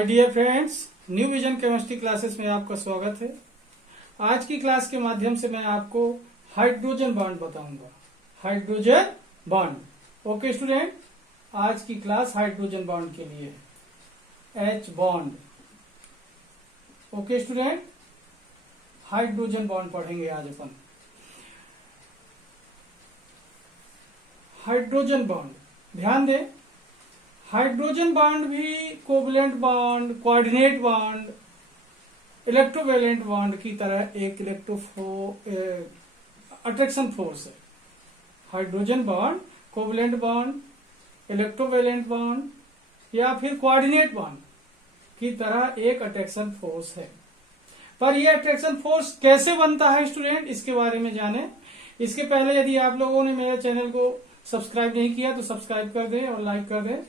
My dear friends, new vision chemistry classes में आपका स्वागत है। आज की क्लास के माध्यम से मैं आपको हाइड्रोजन बॉन्ड बताऊंगा। Hydrogen bond. ओके स्टूडेंट, आज की क्लास हाइड्रोजन बॉन्ड के लिए है। H bond. Okay student, hydrogen bond पढ़ेंगे आज अपन। हाइड्रोजन बॉन्ड, ध्यान दें, हाइड्रोजन बॉन्ड भी covalent bond, coordinate bond, electrovalent bond की तरह एक अट्रैक्शन फोर्स है। Hydrogen bond covalent bond, electrovalent bond या फिर कोऑर्डिनेट बॉन्ड की तरह एक अट्रैक्शन फोर्स है। पर यह अट्रैक्शन फोर्स कैसे बनता है स्टूडेंट, इसके बारे में जाने। इसके पहले यदि आप लोगों ने मेरे चैनल को सब्सक्राइब नहीं किया तो सब्सक्राइब कर दें और लाइक कर दें।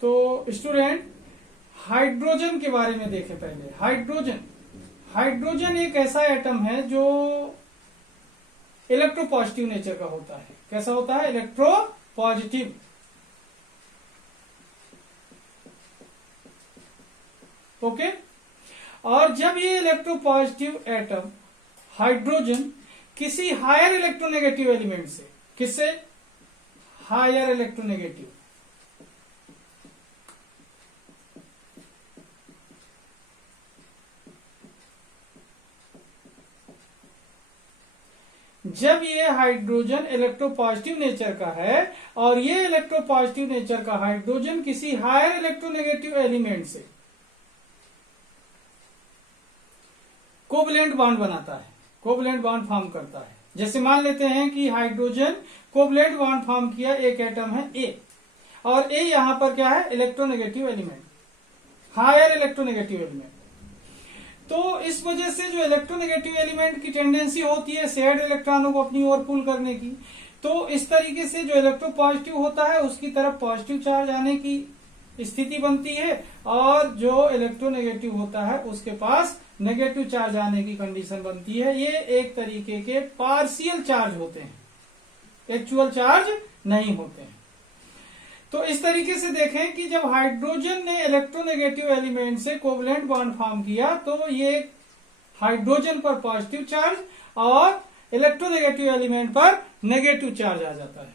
तो स्टूडेंट, हाइड्रोजन के बारे में देखें पहले। हाइड्रोजन एक ऐसा एटम है जो इलेक्ट्रोपॉजिटिव नेचर का होता है। कैसा होता है? इलेक्ट्रोपॉजिटिव। ओके। और जब ये इलेक्ट्रोपॉजिटिव एटम हाइड्रोजन किसी हायर इलेक्ट्रोनेगेटिव एलिमेंट से, किससे? हायर इलेक्ट्रोनेगेटिव, जब ये हाइड्रोजन इलेक्ट्रोपॉजिटिव नेचर का है और ये इलेक्ट्रोपॉजिटिव नेचर का हाइड्रोजन किसी हायर इलेक्ट्रोनेगेटिव एलिमेंट से कोवलेंट बॉन्ड बनाता है, कोवलेंट बॉन्ड फॉर्म करता है। जैसे मान लेते हैं कि हाइड्रोजन कोवलेंट बॉन्ड फॉर्म किया, एक एटम है ए, और ए यहां पर क्या है? Electronegative element, higher electronegative element. तो इस वजह से जो इलेक्ट्रोनेगेटिव एलिमेंट की टेंडेंसी होती है शेयर्ड इलेक्ट्रॉनों को अपनी ओर पुल करने की, तो इस तरीके से जो इलेक्ट्रोपॉजिटिव होता है उसकी तरफ पॉजिटिव चार्ज आने की स्थिति बनती है, और जो इलेक्ट्रोनेगेटिव होता है उसके पास नेगेटिव चार्ज आने की कंडीशन बनती है। ये एक तरीके के पार्शियल चार्ज होते हैं, एक्चुअल चार्ज नहीं होते हैं। तो इस तरीके से देखें कि जब हाइड्रोजन ने इलेक्ट्रोनेगेटिव एलिमेंट से कोवलेंट बॉन्ड फॉर्म किया तो ये हाइड्रोजन पर पॉजिटिव चार्ज और इलेक्ट्रोनेगेटिव एलिमेंट पर नेगेटिव चार्ज आ जाता है।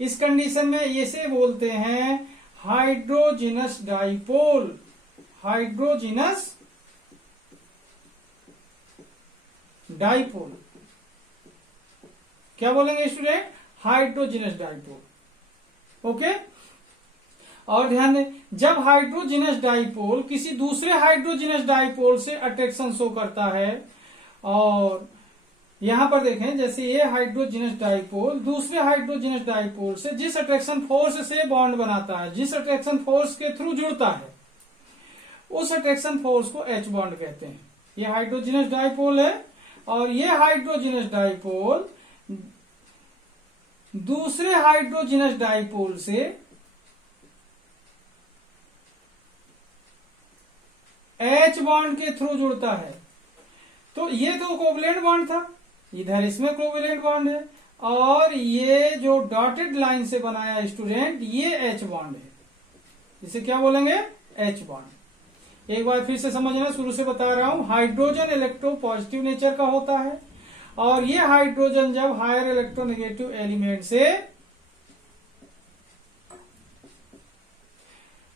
इस कंडीशन में इसे बोलते हैं हाइड्रोजिनस डाइपोल। हाइड्रोजिनस डाइपोल। क्या बोलेंगे स्टूडेंट? हाइड्रोजिनस डाइपोल। ओके। और ध्यान दें, जब हाइड्रोजिनस डाइपोल किसी दूसरे हाइड्रोजिनस डाइपोल से अट्रैक्शन शो करता है, और यहां पर देखें जैसे ये हाइड्रोजिनस डाइपोल दूसरे हाइड्रोजिनस डाइपोल से जिस अट्रैक्शन फोर्स से बॉन्ड बनाता है, जिस अट्रैक्शन फोर्स के थ्रू जुड़ता है, उस अट्रैक्शन फोर्स को एच बॉन्ड कहते हैं। ये हाइड्रोजिनस डाइपोल है और ये हाइड्रोजिनस डाइपोल दूसरे हाइड्रोजिनस डाइपोल से एच बॉन्ड के थ्रू जुड़ता है। तो ये तो कोवलेंट बॉन्ड था, इधर इसमें कोवलेंट बॉन्ड है, और ये जो डॉटेड लाइन से बनाया स्टूडेंट, ये एच बॉन्ड है। इसे क्या बोलेंगे? H bond. एक बार फिर से समझना, शुरू से बता रहा हूं। हाइड्रोजन इलेक्ट्रोपॉजिटिव नेचर का होता है, और ये हाइड्रोजन जब हायर इलेक्ट्रोनेगेटिव एलिमेंट से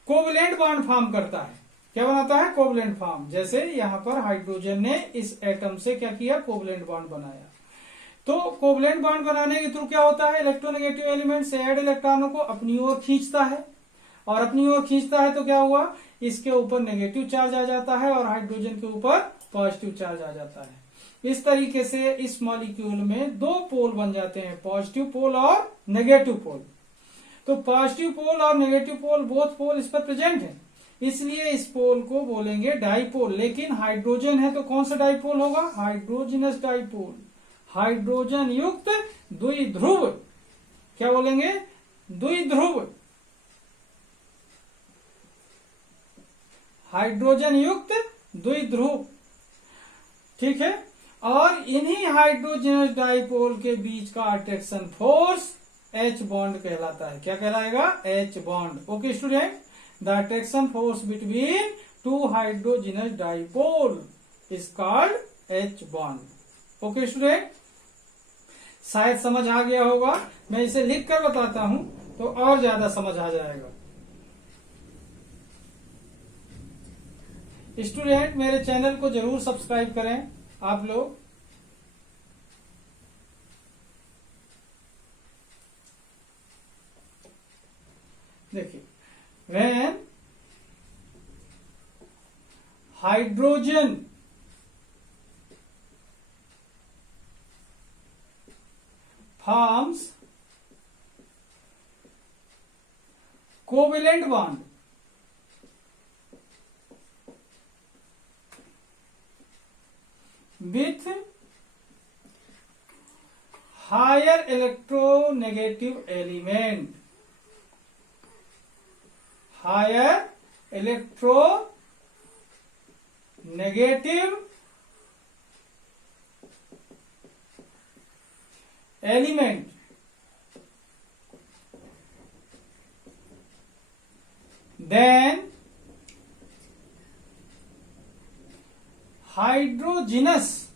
कोवलेंट बॉन्ड फॉर्म करता है, क्या बनाता है? Covalent bond. जैसे यहां पर हाइड्रोजन ने इस एटम से क्या किया? कोवलेंट बॉन्ड बनाया। तो कोवलेंट बॉन्ड बनाने के थ्रू क्या होता है? इलेक्ट्रोनेगेटिव एलिमेंट शेयर्ड इलेक्ट्रॉनों को अपनी ओर खींचता है, और अपनी ओर खींचता है तो क्या हुआ? इसके ऊपर नेगेटिव चार्ज आ जाता है और हाइड्रोजन के ऊपर पॉजिटिव चार्ज आ जाता है। इस तरीके से इस मॉलिक्यूल में दो पोल बन जाते हैं, पॉजिटिव पोल और नेगेटिव पोल। तो पॉजिटिव पोल और नेगेटिव पोल, बोथ पोल इस पर प्रेजेंट है, इसलिए इस पोल को बोलेंगे डाइपोल। लेकिन हाइड्रोजन है तो कौन सा डाइपोल होगा? हाइड्रोजिनस डाइपोल। हाइड्रोजन युक्त द्विध्रुव। क्या बोलेंगे? द्विध्रुव। हाइड्रोजन युक्त द्विध्रुव। ठीक है। और इन्हीं हाइड्रोजनस डाइपोल के बीच का अट्रैक्शन फोर्स एच बॉन्ड कहलाता है। क्या कहलाएगा? H bond. Okay student, the attraction force between two hydrogenous dipole is called H bond. Okay student, शायद समझ आ गया होगा। मैं इसे लिख कर बताता हूं तो और ज्यादा समझ आ जाएगा। स्टूडेंट, मेरे चैनल को जरूर सब्सक्राइब करें आप लोग। देखिए, when hydrogen forms covalent bond with higher electronegative element, higher electronegative element, then hydrogenous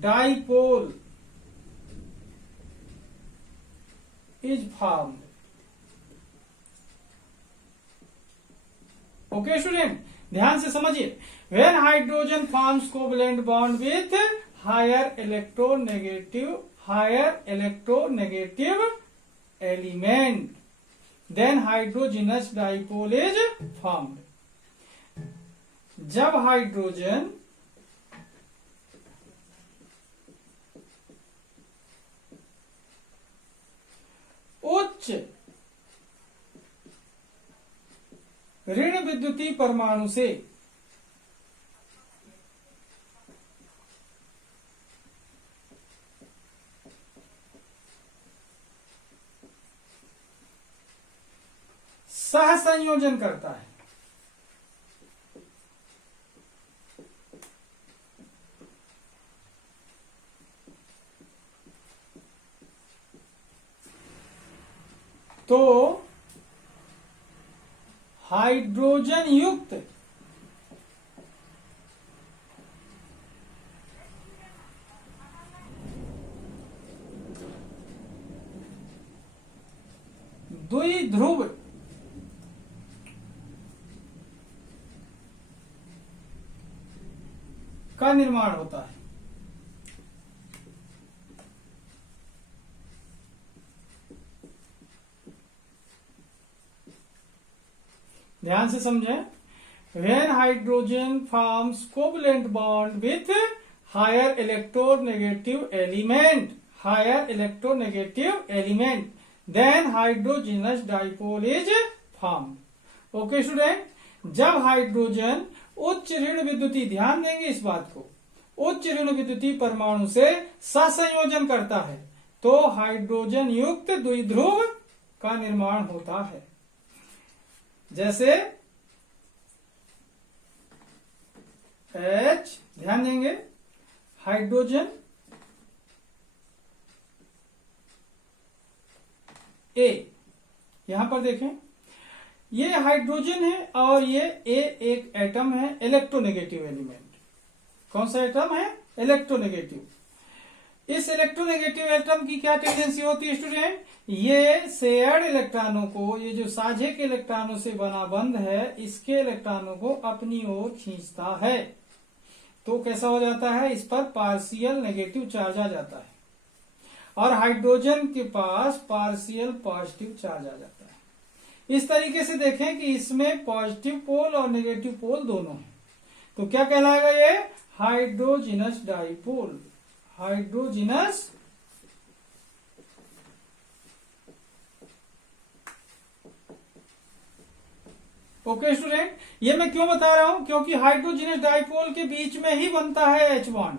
dipole is formed। Okay student, ध्यान से समझिए। When hydrogen forms covalent bond with higher electronegative element, then hydrogenous dipole is formed। जब hydrogen उच्च ऋण विद्युतीय परमाणु से सहसंयोजन करता है, तो हाइड्रोजन युक्त द्विध्रुव का निर्माण होता है। ध्यान से समझें। When hydrogen forms covalent bond with higher electronegative element, then hydrogenous dipole is formed। Okay student, जब हाइड्रोजन उच्च ऋण विद्युतीय, ध्यान देंगे इस बात को, उच्च ऋण विद्युतीय परमाणु से सहसंयोजन करता है तो हाइड्रोजन युक्त द्विध्रुव का निर्माण होता है। जैसे H, ध्यान देंगे, हाइड्रोजन A, यहां पर देखें, ये हाइड्रोजन है और ये A एक एटम है, इलेक्ट्रोनेगेटिव एलिमेंट। कौन सा एटम है? इलेक्ट्रोनेगेटिव। इस इलेक्ट्रोनेगेटिव एटम की क्या टेंडेंसी होती है स्टूडेंट? ये शेयर्ड इलेक्ट्रॉनों को, ये जो साझे के इलेक्ट्रॉनों से बना बंध है, इसके इलेक्ट्रॉनों को अपनी ओर खींचता है। तो कैसा हो जाता है? इस पर पार्शियल नेगेटिव चार्ज आ जाता है और हाइड्रोजन के पास पार्शियल पॉजिटिव चार्ज आ जाता है। इस तरीके से देखें कि इसमें पॉजिटिव पोल और नेगेटिव पोल दोनों हैं। तो क्या कहलाएगा ये? हाइड्रोजिनस डाइपोल। हाइड्रोजिनस ओके स्टूडेंट, ये मैं क्यों बता रहा हूं? क्योंकि हाइड्रोजिनस डाइपोल के बीच में ही बनता है H बॉन्ड।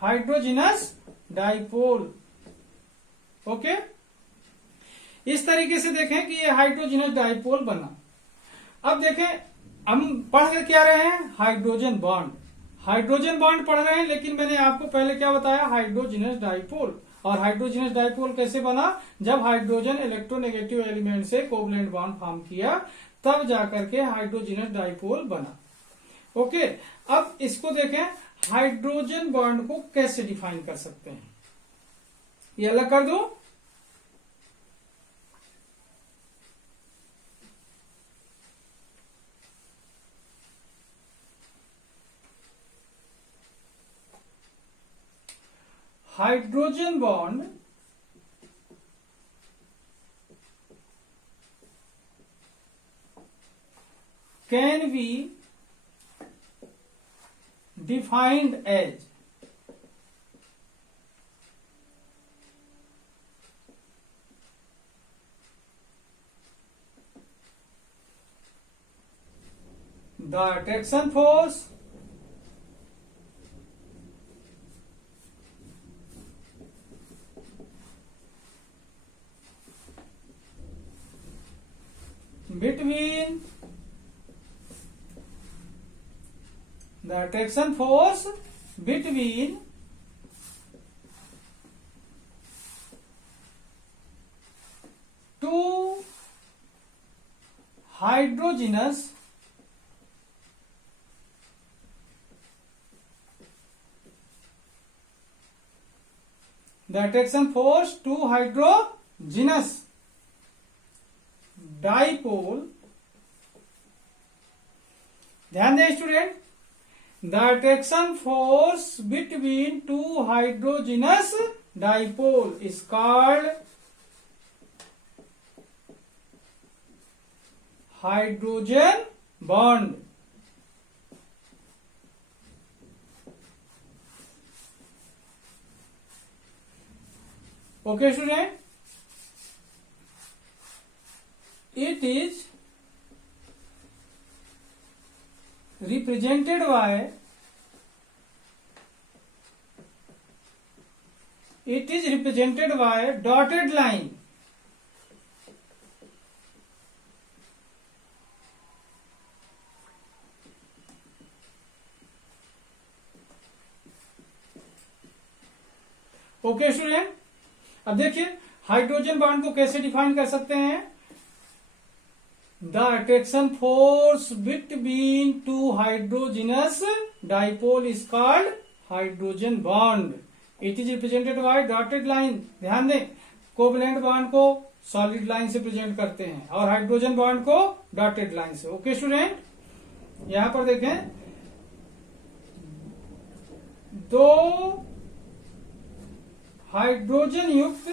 हाइड्रोजिनस डाइपोल। ओके, इस तरीके से देखें कि ये हाइड्रोजिनस डाइपोल बना। अब देखें, हम पढ़ क्या रहे हैं? Hydrogen bond. हाइड्रोजन बॉन्ड पढ़ रहे हैं, लेकिन मैंने आपको पहले क्या बताया? हाइड्रोजिनस डाइपोल। और हाइड्रोजनस डाइपोल कैसे बना? जब हाइड्रोजन इलेक्ट्रोनेगेटिव एलिमेंट से कोवलेंट बॉन्ड फॉर्म किया तब जाकर के हाइड्रोजनस डाइपोल बना। ओके, अब इसको देखें, हाइड्रोजन बॉन्ड को कैसे डिफाइन कर सकते हैं? ये अलग कर दो। Hydrogen bond can be defined as the attraction force between the attraction force between two hydrogenous dipole. ध्यान दें student, the attraction force between two hydrogenous dipole is called hydrogen bond. Okay student, it is represented by dotted line okay student, अब देखिए hydrogen bond को कैसे define कर सकते हैं? The attraction force between two hydrogenous dipole is called hydrogen bond. It is represented by dotted line. ध्यान दें, covalent bond को सॉलिड लाइन से प्रेजेंट करते हैं और हाइड्रोजन बॉन्ड को डॉटेड लाइन से। ओके स्टूडेंट, यहां पर देखें, दो हाइड्रोजन युक्त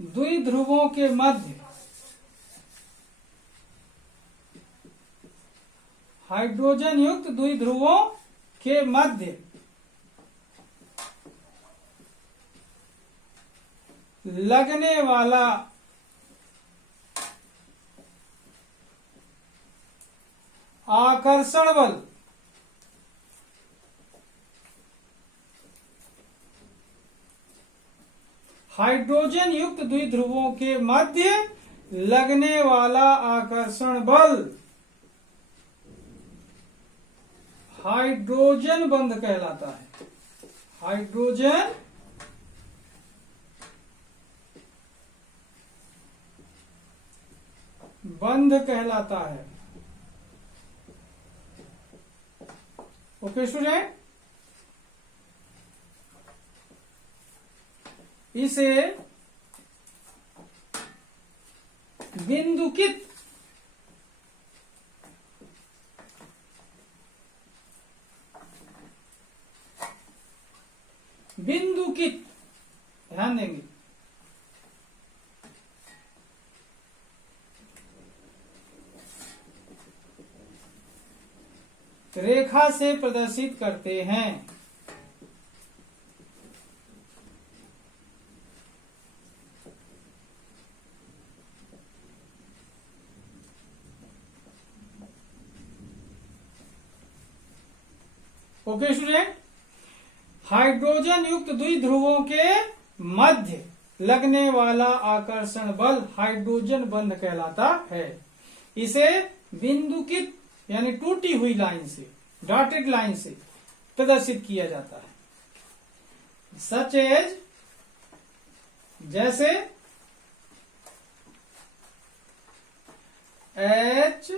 द्विध्रुवों के मध्य हाइड्रोजन युक्त द्विध्रुवों के मध्य लगने वाला आकर्षण बल हाइड्रोजन युक्त द्विध्रुवों के मध्य लगने वाला आकर्षण बल हाइड्रोजन बंध कहलाता है। हाइड्रोजन बंध कहलाता है। ओके स्टूडेंट, इसे बिंदुकित ध्यान देंगे, रेखा से प्रदर्शित करते हैं। ओके स्टूडेंट, हाइड्रोजन युक्त द्विध्रुवों के मध्य लगने वाला आकर्षण बल हाइड्रोजन बंध कहलाता है। इसे बिंदुकित यानी टूटी हुई लाइन से, डॉटेड लाइन से प्रदर्शित किया जाता है। सच एज, जैसे H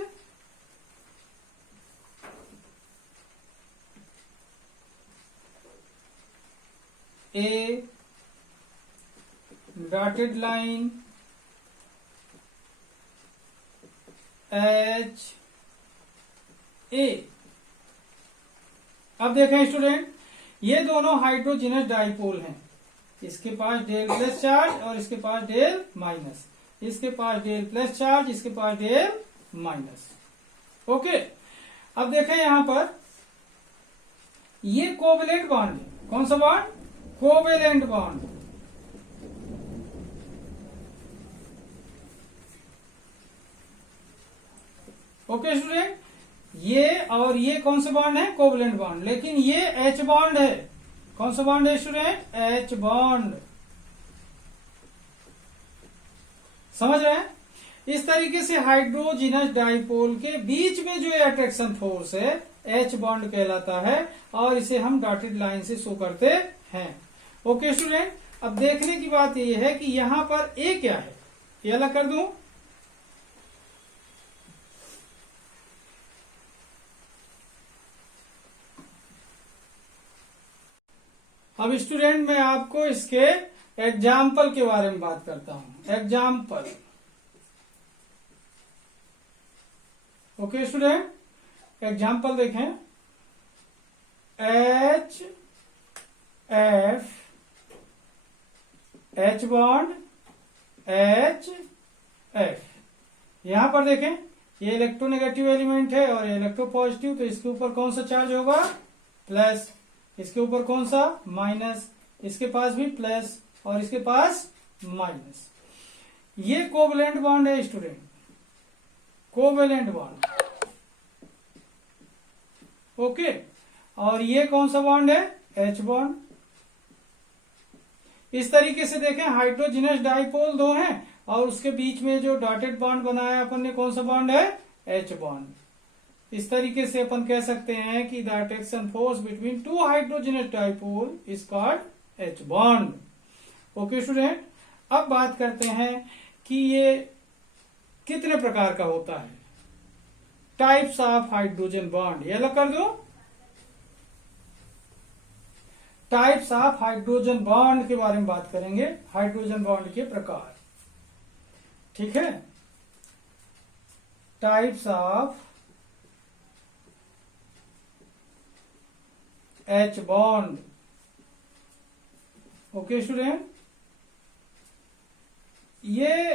A dotted line H A। अब देखें स्टूडेंट, ये दोनों हाइड्रोजनस डाइपोल हैं। इसके पास डेल प्लस चार्ज और इसके पास डेल माइनस, इसके पास डेल प्लस चार्ज, इसके पास डेल माइनस। ओके, अब देखें यहां पर ये कोवेलेंट बॉन्ड है। कौन सा bond? Covalent bond. Okay student, ये और ये कौन सा बॉन्ड है? Covalent bond. लेकिन ये एच बॉन्ड है। कौन सा बॉन्ड है स्टूडेंट? H bond. समझ रहे हैं? इस तरीके से हाइड्रोजनस डाइपोल के बीच में जो अट्रैक्शन फोर्स है एच बॉन्ड कहलाता है और इसे हम डॉटेड लाइन से शो करते हैं। ओके स्टूडेंट, अब देखने की बात यह है कि यहां पर ए क्या है, ये अलग कर दूं। अब स्टूडेंट मैं आपको इसके एग्जाम्पल के बारे में बात करता हूं। एग्जाम्पल। ओके स्टूडेंट, एग्जाम्पल देखें। H F, H bond, H F. यहां पर देखें, ये इलेक्ट्रोनेगेटिव एलिमेंट है और ये इलेक्ट्रोपॉजिटिव, तो इसके ऊपर कौन सा चार्ज होगा? प्लस। इसके ऊपर कौन सा? माइनस। इसके पास भी प्लस और इसके पास माइनस। ये कोवेलेंट बॉन्ड है स्टूडेंट, कोवेलेंट बॉन्ड। ओके, और ये कौन सा बॉन्ड है? H bond. इस तरीके से देखें, हाइड्रोजनस डाइपोल दो हैं और उसके बीच में जो डॉटेड बॉन्ड बनाया अपन ने, कौन सा बॉन्ड है? H bond. इस तरीके से अपन कह सकते हैं कि the attraction force between two hydrogenous dipole is called H bond. Okay student, अब बात करते हैं कि ये कितने प्रकार का होता है। टाइप्स ऑफ हाइड्रोजन बॉन्ड, ये अलग कर दो। टाइप्स ऑफ हाइड्रोजन बॉन्ड के बारे में बात करेंगे, हाइड्रोजन बॉन्ड के प्रकार। ठीक है, types of H bond. Okay student, ये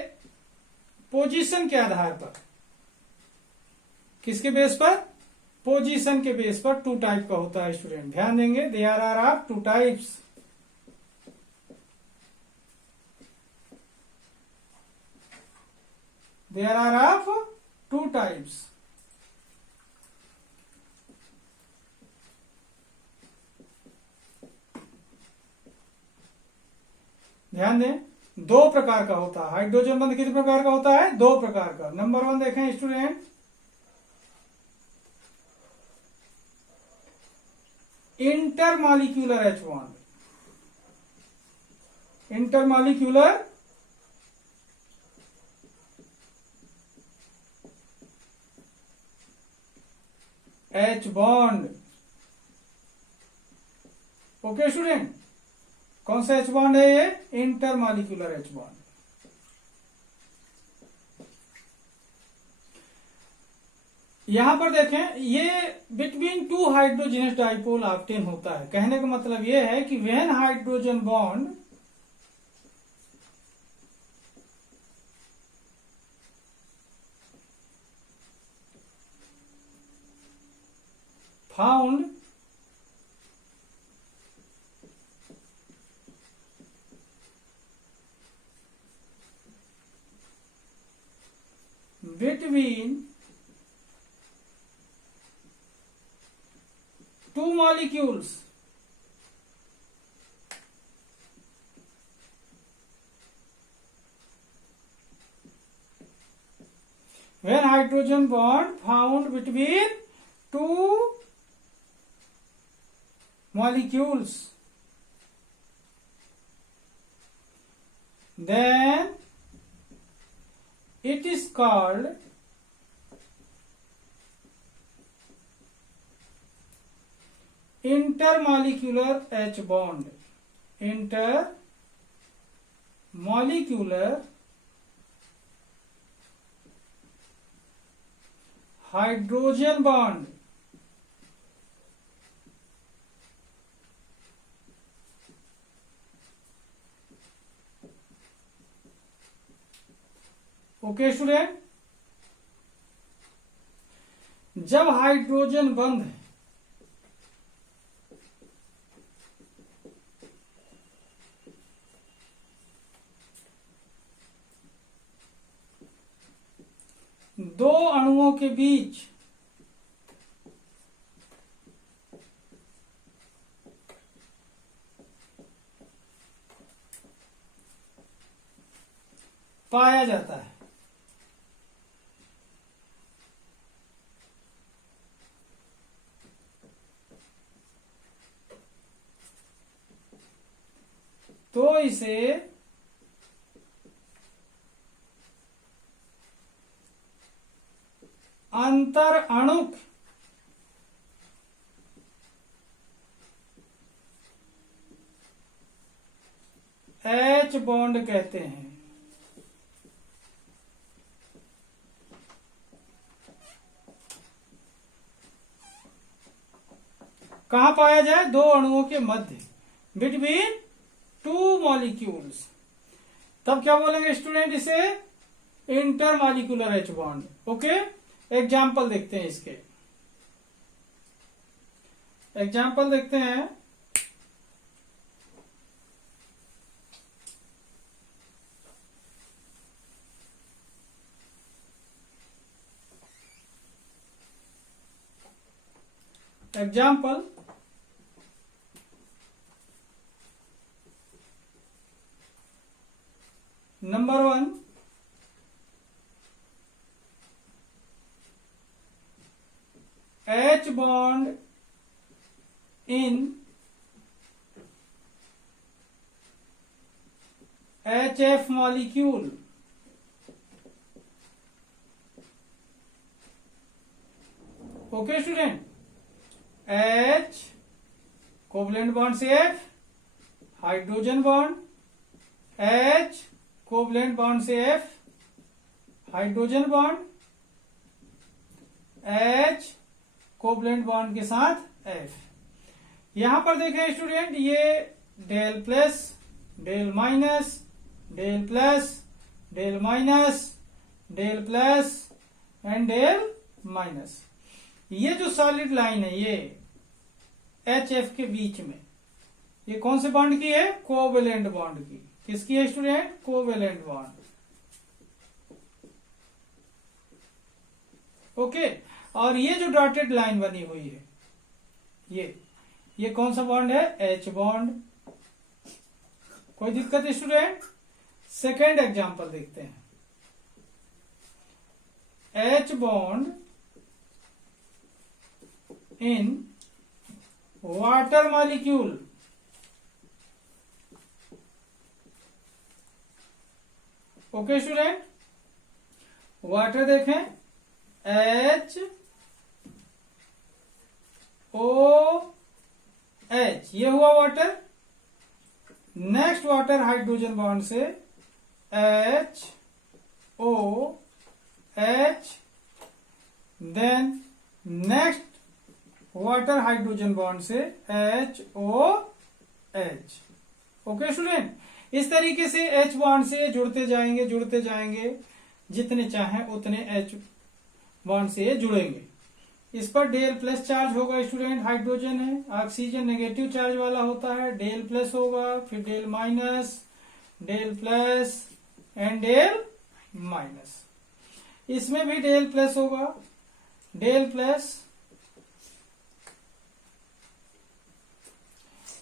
पोजीशन के आधार पर, किसके बेस पर? पोजीशन के बेस पर टू टाइप का होता है स्टूडेंट, ध्यान देंगे। There are of two types. There are of two types. ध्यान दें, दो प्रकार का होता है हाइड्रोजन बंध। कितने प्रकार का होता है? दो प्रकार का। नंबर 1 देखें student, intermolecular H bond. Intermolecular H bond. Okay student, कौन सा एच बॉन्ड है ये? Intermolecular H bond. यहां पर देखें, ये between two hydrogenous dipole obtain होता है। कहने का मतलब ये है कि when hydrogen bond found between two molecules when hydrogen bond found between two molecules, then it is called intermolecular H bond. Intermolecular hydrogen bond. Okay student, जब hydrogen बंध है दो अणुओं के बीच पाया जाता है, तो इसे अंतर अणुक H बॉन्ड कहते हैं। कहां पाया जाए? दो अणुओं के मध्य, बिटवीन टू मॉलिक्यूल्स। तब क्या बोलेंगे स्टूडेंट? इसे intermolecular H bond. Okay, example देखते हैं इसके। एग्जाम्पल देखते हैं। Example, number 1, H bond in HF molecule okay student, H covalent bond से F, hydrogen bond, H covalent bond से F, hydrogen bond, H covalent bond के साथ F। यहां पर देखें स्टूडेंट, ये del plus, del minus, del plus, del minus, del plus and del minus. ये जो सॉलिड लाइन है ये HF के बीच में, ये कौन से बॉन्ड की है? कोवेलेंट बॉन्ड की। किसकी है स्टूडेंट? Covalent bond. ओके, और ये जो डॉटेड लाइन बनी हुई है ये कौन सा बॉन्ड है? H bond. कोई दिक्कत है स्टूडेंट? सेकेंड एग्जांपल देखते हैं। H bond in water molecule. Okay student, water देखें, H O H, ये हुआ water. Next water hydrogen bond से H O H, then next water hydrogen bond से H O H। Okay student, इस तरीके से H बॉन्ड से जुड़ते जाएंगे, जितने चाहें उतने H बॉन्ड से जुड़ेंगे। इस पर डेल प्लस चार्ज होगा स्टूडेंट, हाइड्रोजन है, ऑक्सीजन नेगेटिव चार्ज वाला होता है, डेल प्लस होगा, फिर del minus, del plus and del minus. इसमें भी डेल प्लस होगा, डेल प्लस,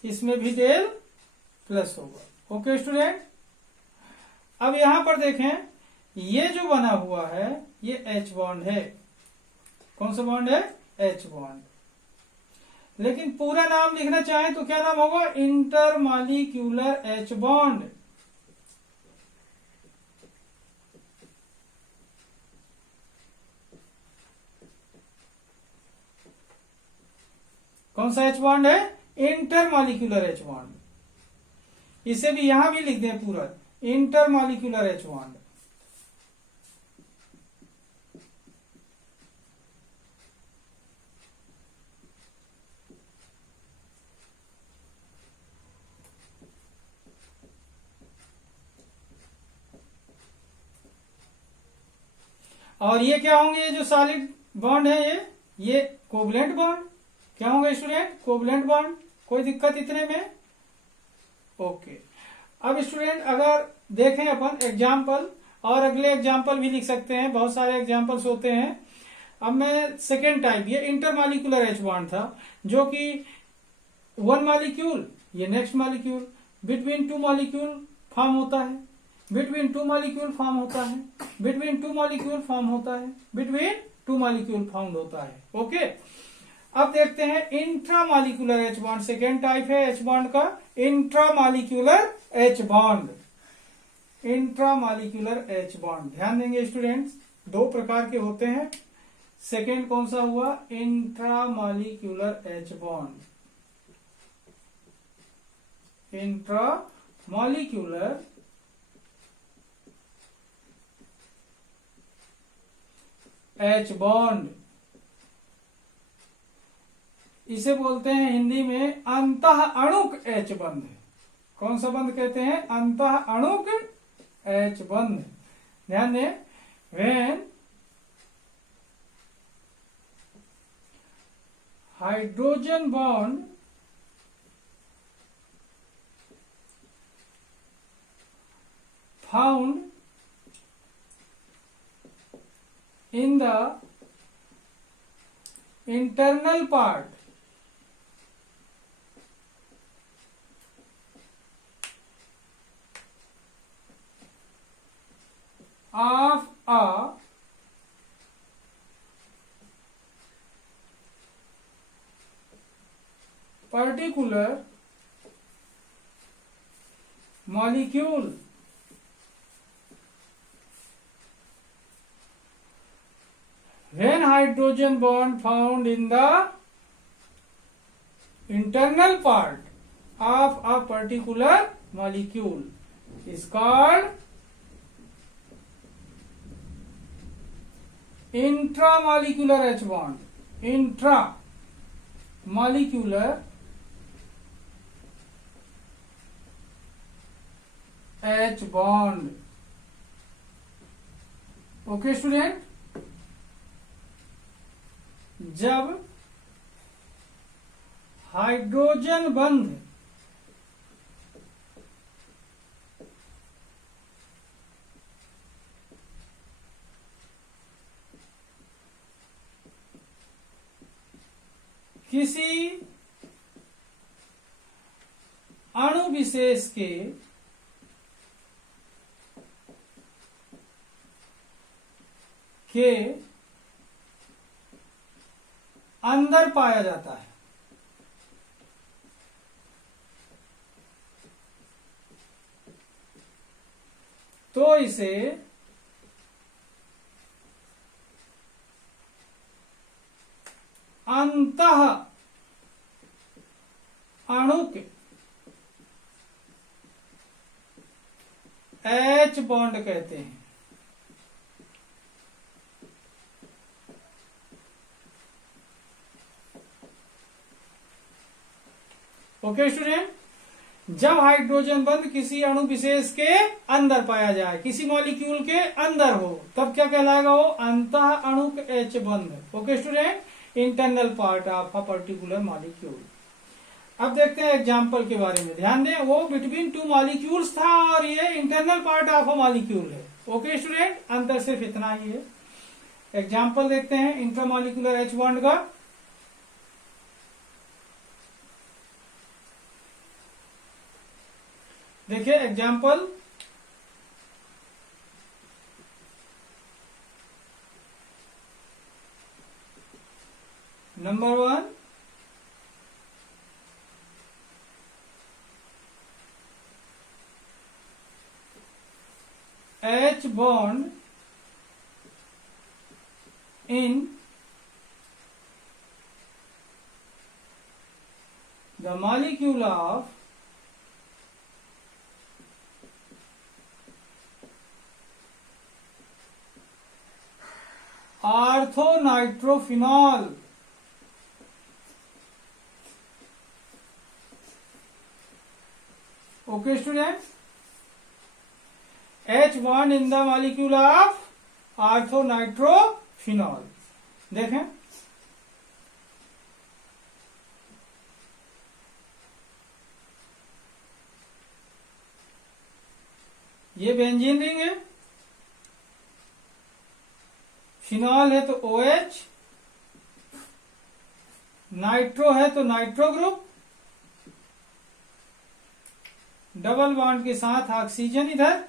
इसमें भी डेल प्लस होगा। ओके स्टूडेंट, अब यहां पर देखें, ये जो बना हुआ है ये H बॉन्ड है। कौन सा बॉन्ड है? H bond. लेकिन पूरा नाम लिखना चाहें तो क्या नाम होगा? Intermolecular H bond. कौन सा H बॉन्ड है? Intermolecular H bond. इसे भी यहां भी लिख दें पूरा, इंटरमॉलिक्यूलर H बॉन्ड। और ये क्या होंगे? ये जो सॉलिड बॉन्ड है ये कोवलेंट बॉन्ड। क्या होंगे स्टूडेंट? Covalent bond. कोई दिक्कत इतने में? ओके। अब स्टूडेंट अगर देखें अपन एग्जाम्पल, और अगले एग्जाम्पल भी लिख सकते हैं, बहुत सारे एग्जाम्पल्स होते हैं। अब मैं सेकेंड टाइप, ये इंटरमॉलिक्यूलर H बॉन्ड था, जो कि वन मॉलिक्यूल, ये next molecule, between two molecule form होता है, बिटवीन टू मॉलिक्यूल फॉर्म होता है, बिटवीन टू मॉलिक्यूल फॉर्म होता है, बिटवीन टू मॉलिक्यूल फॉर्म होता है। ओके। अब देखते हैं intramolecular H bond. Second type है H बॉन्ड का intramolecular H bond. Intramolecular H bond, ध्यान देंगे स्टूडेंट्स, दो प्रकार के होते हैं। सेकेंड कौन सा हुआ? Intramolecular H bond. Intramolecular H bond, इसे बोलते हैं हिंदी में अंतः अणुक H बंध। कौन सा बंध कहते हैं? अंतः अणुक H बंध। ध्यान दें, when hydrogen bond found in the internal part of a particular molecule, when hydrogen bond found in the internal part of a particular molecule is called intramolecular H bond. Intramolecular H bond. Okay student, जब hydrogen बंध किसी अणु विशेष के अंदर पाया जाता है, तो इसे अंतः अणुक H बॉन्ड कहते हैं। ओके स्टूडेंट, जब हाइड्रोजन बंध किसी अणु विशेष के अंदर पाया जाए, किसी मॉलिक्यूल के अंदर हो, तब क्या कहलाएगा? वो अंतः अणुक H बंध। Okay student, internal part of a particular molecule. अब देखते हैं एग्जाम्पल के बारे में। ध्यान दें, वो बिटवीन टू मॉलिक्यूल्स था और ये internal part of a molecule है। ओके स्टूडेंट, अंतर सिर्फ इतना ही है। एग्जाम्पल देखते हैं इंटरमॉलिक्यूलर H बॉन्ड का। देखिए example, number 1, H bond in the molecule of orthonitrophenol. Okay students, H bond in the molecule of orthonitrophenol. देखें, ये बेंजीन रिंग है, फिनॉल है तो OH, नाइट्रो है तो नाइट्रो ग्रुप, डबल बॉन्ड के साथ ऑक्सीजन इधर,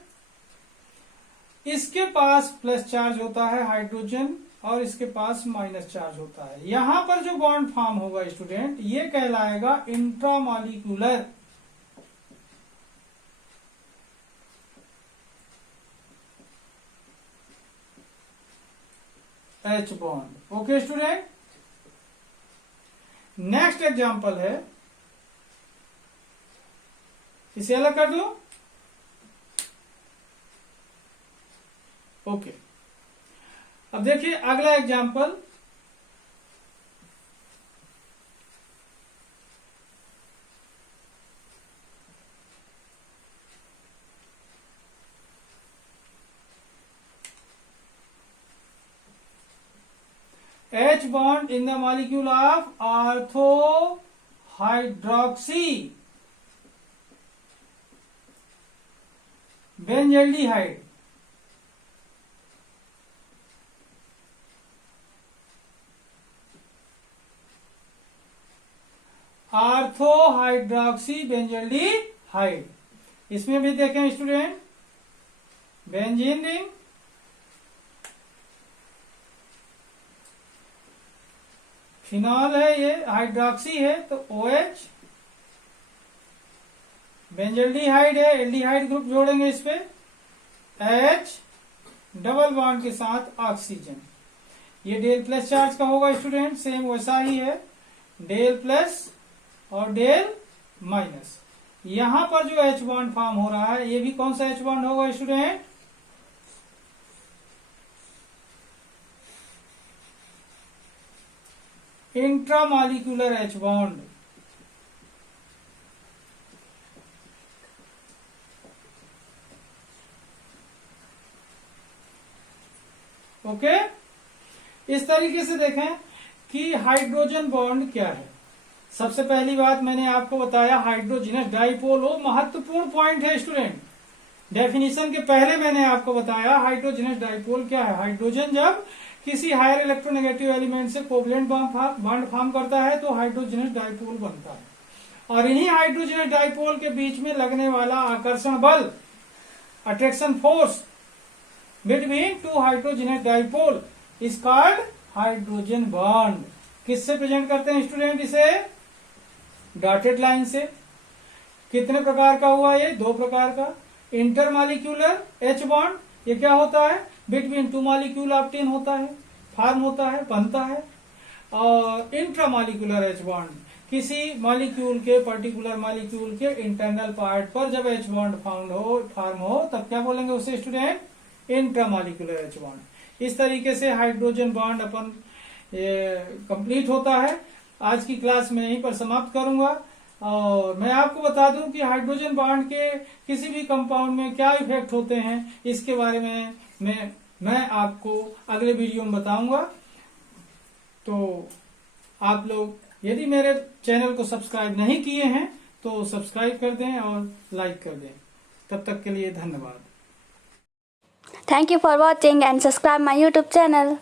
इसके पास प्लस चार्ज होता है हाइड्रोजन और इसके पास माइनस चार्ज होता है। यहां पर जो बॉन्ड फॉर्म होगा स्टूडेंट, ये कहलाएगा intramolecular H bond. Okay student, next example है, इसे अलग कर दो। ओके, अब देखिए अगला example, H bond in the molecule of orthohydroxy benzaldehyde. ऑर्थोहाइड्रोक्सी benzaldehyde, इसमें भी देखें स्टूडेंट, बेंजीन रिंग, फिनॉल है, ये हाइड्रोक्सी है तो OH, बेंजल्डिहाइड है, एल्डिहाइड ग्रुप जोड़ेंगे इस पे, H, डबल बॉन्ड के साथ ऑक्सीजन। ये डेल प्लस चार्ज का होगा स्टूडेंट, सेम वैसा ही है, डेल प्लस और डेल माइनस। यहां पर जो H बॉन्ड फॉर्म हो रहा है, ये भी कौन सा H बॉन्ड होगा student, intramolecular H bond. Okay, इस तरीके से देखें कि हाइड्रोजन बॉन्ड क्या है। सबसे पहली बात मैंने आपको बताया, हाइड्रोजनस डाइपोल, वो महत्वपूर्ण पॉइंट है स्टूडेंट। डेफिनेशन के पहले मैंने आपको बताया हाइड्रोजनस डाइपोल क्या है। हाइड्रोजन जब किसी हायर इलेक्ट्रोनेगेटिव एलिमेंट से कोवलेंट बॉन्ड फॉर्म करता है तो हाइड्रोजनस डाइपोल बनता है, और इन्हीं हाइड्रोजनस डाइपोल के बीच में लगने वाला आकर्षण बल, attraction force between two hydrogenous dipole is called hydrogen bond. किससे प्रेजेंट करते हैं स्टूडेंट इसे, डॉटेड लाइन से। कितने प्रकार का हुआ ये, 2 प्रकार का। इंटरमॉलिक्यूलर H बॉन्ड, ये क्या होता है, बिटवीन 2 मॉलिक्यूल ऑब्टेन होता है, फॉर्म होता है, बनता है। और इंट्रामॉलिक्यूलर H बॉन्ड, किसी मॉलिक्यूल के, पर्टिकुलर मॉलिक्यूल के इंटरनल पार्ट पर जब H बॉन्ड फॉर्म हो तब क्या बोलेंगे उसे स्टूडेंट, इंट्रामॉलिक्यूलर H बॉन्ड। इस तरीके से हाइड्रोजन बॉन्ड अपन कंप्लीट होता है। आज की क्लास में यहीं पर समाप्त करूंगा, और मैं आपको बता दूं कि हाइड्रोजन बॉन्ड के किसी भी कंपाउंड में क्या इफेक्ट होते हैं, इसके बारे में मैं आपको अगले वीडियो में बताऊंगा। तो आप लोग यदि मेरे चैनल को सब्सक्राइब नहीं किए हैं तो सब्सक्राइब कर दें और लाइक कर दें। तब तक के लिए धन्यवाद। Thank you for watching and subscribe my YouTube channel.